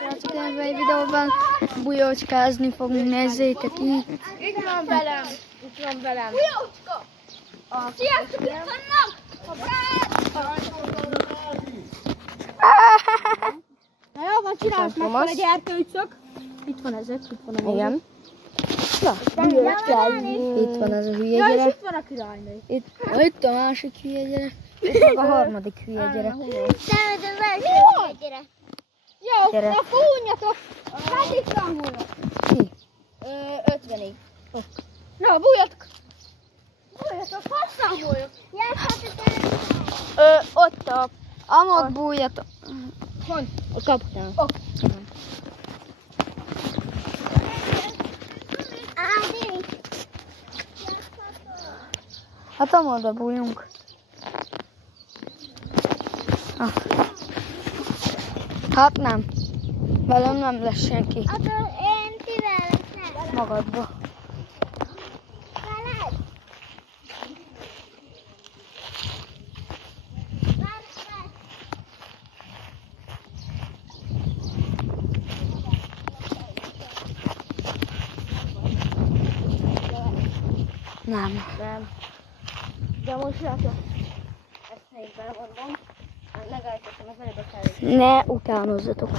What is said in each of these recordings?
Srácok, ebben egy videóban bujócskázni fogunk, nézzétek itt. Itt van velem. Itt van velem. Bujócska! Sziasztok, itt vannak! Na jó, van, csinálsz meg fel egy erkőcök. Itt van ezek, itt van a Igen. Na, bujócskázni. Itt van ez a hülye Ja, és gyerek. itt van a királynő. Itt a másik hülye gyerek. Itt meg a harmadik hülye gyerek. Jó, Gyere. akkor unjatok. Hát itt számolok. Ki? 50-ig. Na, bújjatok. Bújjatok, hadd számoljak. Ott a... Amott bújjatok. Hol? A kapitán. Ott. Hát amodda bújjunk. Ah. Hát nem. Velem nem lesz senki. Én tivel lesznek. Magadba. Veled? Nem. Nem. De most látok. Ezt helyén belemondom. Megállítottam az előbb a felét. Ne utánozzatok.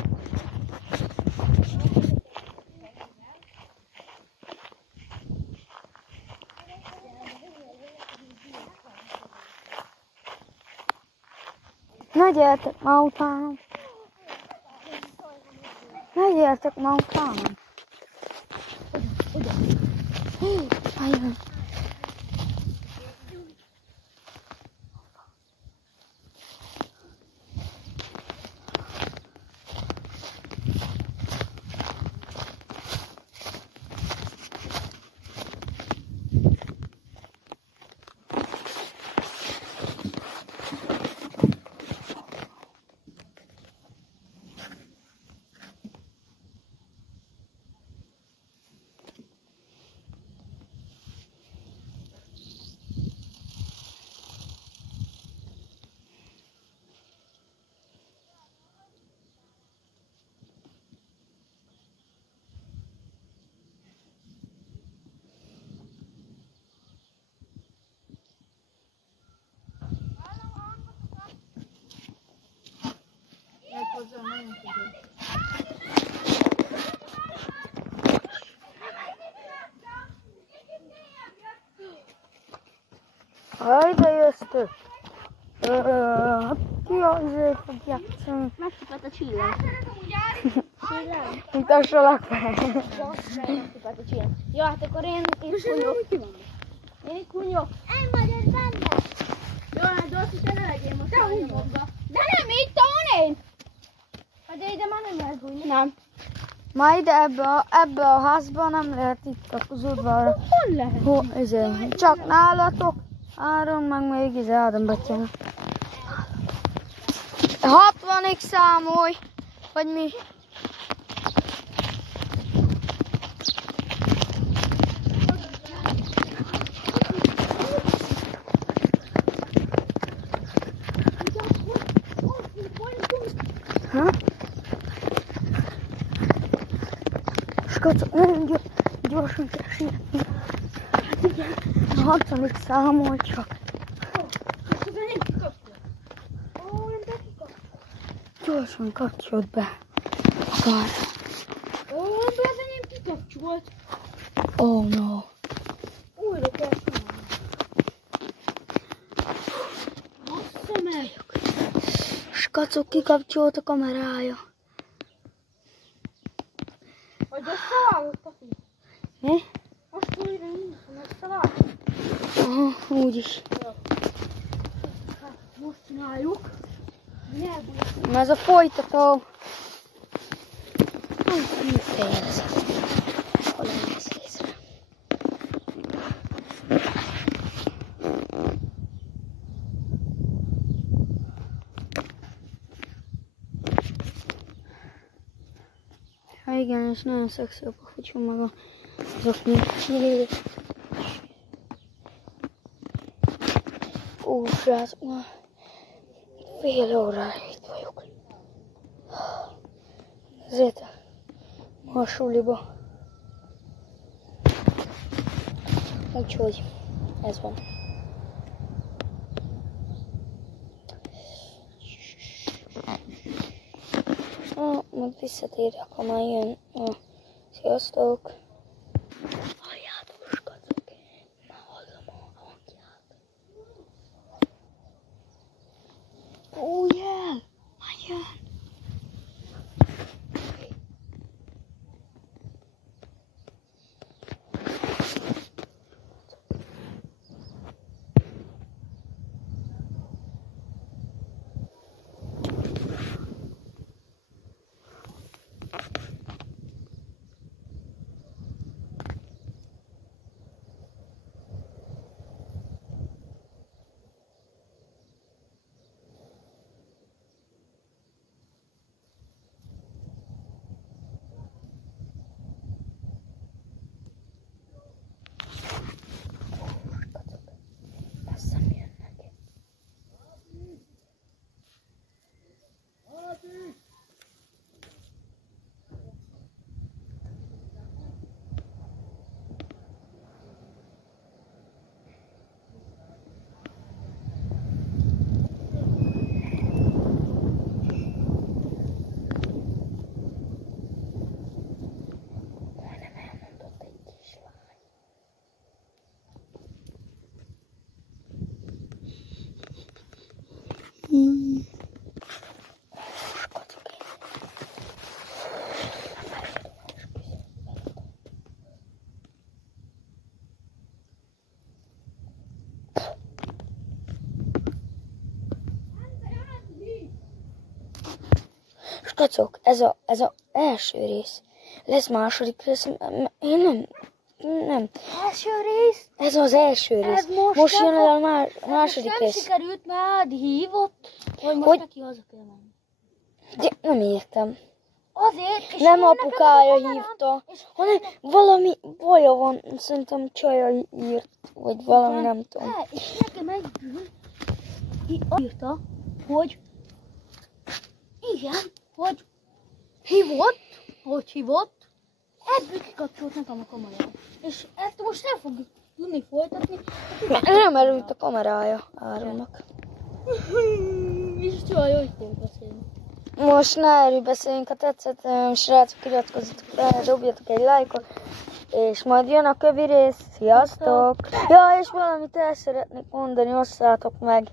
Ne gyertek ma utánam. Ne gyertek ma utánam. Ajaj. Hajde jöttök! Ki azért fog játszani? Megszipett a csillag. Csillag? Mint a salakfej. Megszipett a csillag. Jó, hát akkor én kunyok. Én itt kunyok. Én vagyok benne. Jó, hát Dorci, te ne legyél most a nyomokba. De nem, itt van én. Hát de ide már nem lehet bújni. Nem. Ma ide ebbe a házba nem lehet itt az udvarra. Hol lehet? Ezért. Csak nálatok. Áron meg még Ádám batyának. 60-ig számolj. Vagy mi? Ha? Skacok, nagyon gyorsan kell sietni. 60-ig számolj csak. Gyorsan kapcsolod be. Akar. De az enyém kikapcsolt. Oh no. Újra kell csinálni. Bassza meg. Skacok, kikapcsolt a kamerája. Vagy összevágott a film. Mi? Most újra indítom, összevágott. Aha, úgyis. Hát most csináljuk. Ez a folytató. Mit ez? Hol lesz észre? Ja, igen, és nagyon szexi a papucsom maga. Azok még. Ó, srácok, már fél órára itt vagyok. Nézzétek, a suliba. Úgyhogy ez van. Majd visszatérek, ha már jön. Sziasztok! Halljátok, skacok! Már hallom a hangját. Oh yeah! Már jön! Skacok, ez a első rész. Lesz második rész. Én nem. Első rész? Ez az első rész. Most jön a második rész. Nem sikerült, mert hívott, hogy most neki haza kell menni. De nem értem. Azért, és Nem apukája hívta, hanem valami baja van, szerintem csaja írt, vagy valami, nem tudom. És nekem egyből írta, hogy igen, hogy hívott, ebből kikapcsolt nekem a kamerát. És ezt most nem fogjuk tudni folytatni. Nem erőlt a kamerája Áronnak. És olyan jó, hogy fogunk beszélni. Most ne erről beszéljünk, ha tetszett, srácok, iratkozzatok fel, dobjatok egy lájkot, és majd jön a kövi rész. Sziasztok! Ja, és valamit el szeretnék mondani, osszátok meg.